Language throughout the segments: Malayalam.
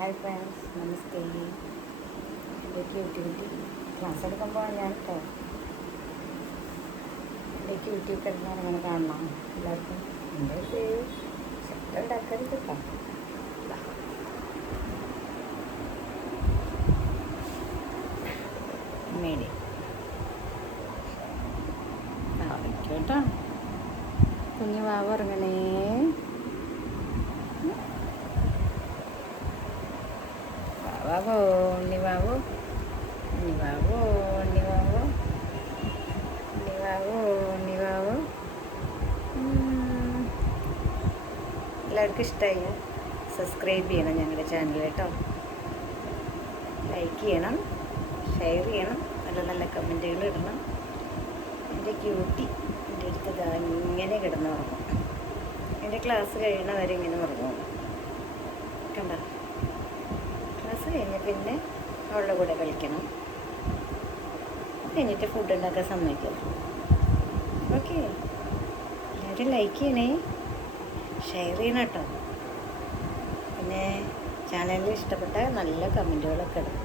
ഹായ് ഫ്രണ്ട്സ്, നമസ്തേ. എൻ്റെ ക്യൂട്ടിവിറ്റി ക്ലാസ് എടുക്കുമ്പോൾ ഞാൻ കേട്ടോ എൻ്റെ ക്യൂട്ടിയൊക്കെ കിടന്നാൽ അങ്ങനെ കാണണം എല്ലാവർക്കും. എൻ്റെ ശബ്ദം ഉണ്ടാക്കരുത് കേട്ടോ. മേടി കേട്ടോ, കുഞ്ഞു വാവ് ഇറങ്ങണേ. വാവോ ഉണ്ണി വാവോ, ഉണ്ണി വാവോ, ഉണ്ണി വാവോ, ഉണ്ണി വാവോ, ഉണ്ണി വാവോ. എല്ലാവർക്കും ഇഷ്ടമായി. സബ്സ്ക്രൈബ് ചെയ്യണം ഞങ്ങളുടെ ചാനൽ കേട്ടോ. ലൈക്ക് ചെയ്യണം, ഷെയർ ചെയ്യണം, നല്ല നല്ല കമൻറ്റുകൾ ഇടണം. എൻ്റെ ക്യൂട്ടി എൻ്റെ അടുത്ത് ഇങ്ങനെ കിടന്ന് ഉറങ്ങും. എൻ്റെ ക്ലാസ് കഴിയണവരെ ഇങ്ങനെ ഉറങ്ങും കണ്ട. ക്ലാസ് കഴിഞ്ഞ് പിന്നെ അവളുടെ കൂടെ കളിക്കണം. കഴിഞ്ഞിട്ട് ഫുഡ് ഉണ്ടാക്കാൻ സമ്മതിക്കണം. ഓക്കെ, എല്ലാവരും ലൈക്ക് ചെയ്യണേ, ഷെയർ ചെയ്യണം കേട്ടോ. പിന്നെ ചാനലിൽ ഇഷ്ടപ്പെട്ട നല്ല കമൻറ്റുകളൊക്കെ ഇടും.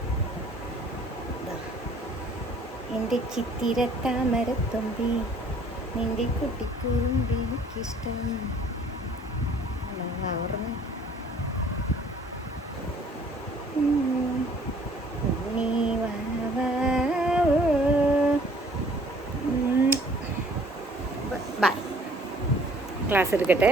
എൻ്റെ ചിത്തിര താമരത്തുമ്പി നിൻ്റെ കുട്ടിക്കുറുമ്പി എനിക്കിഷ്ടം. ഓർമ്മ ബൈ. ക്ലാസ് എടുക്കട്ടെ.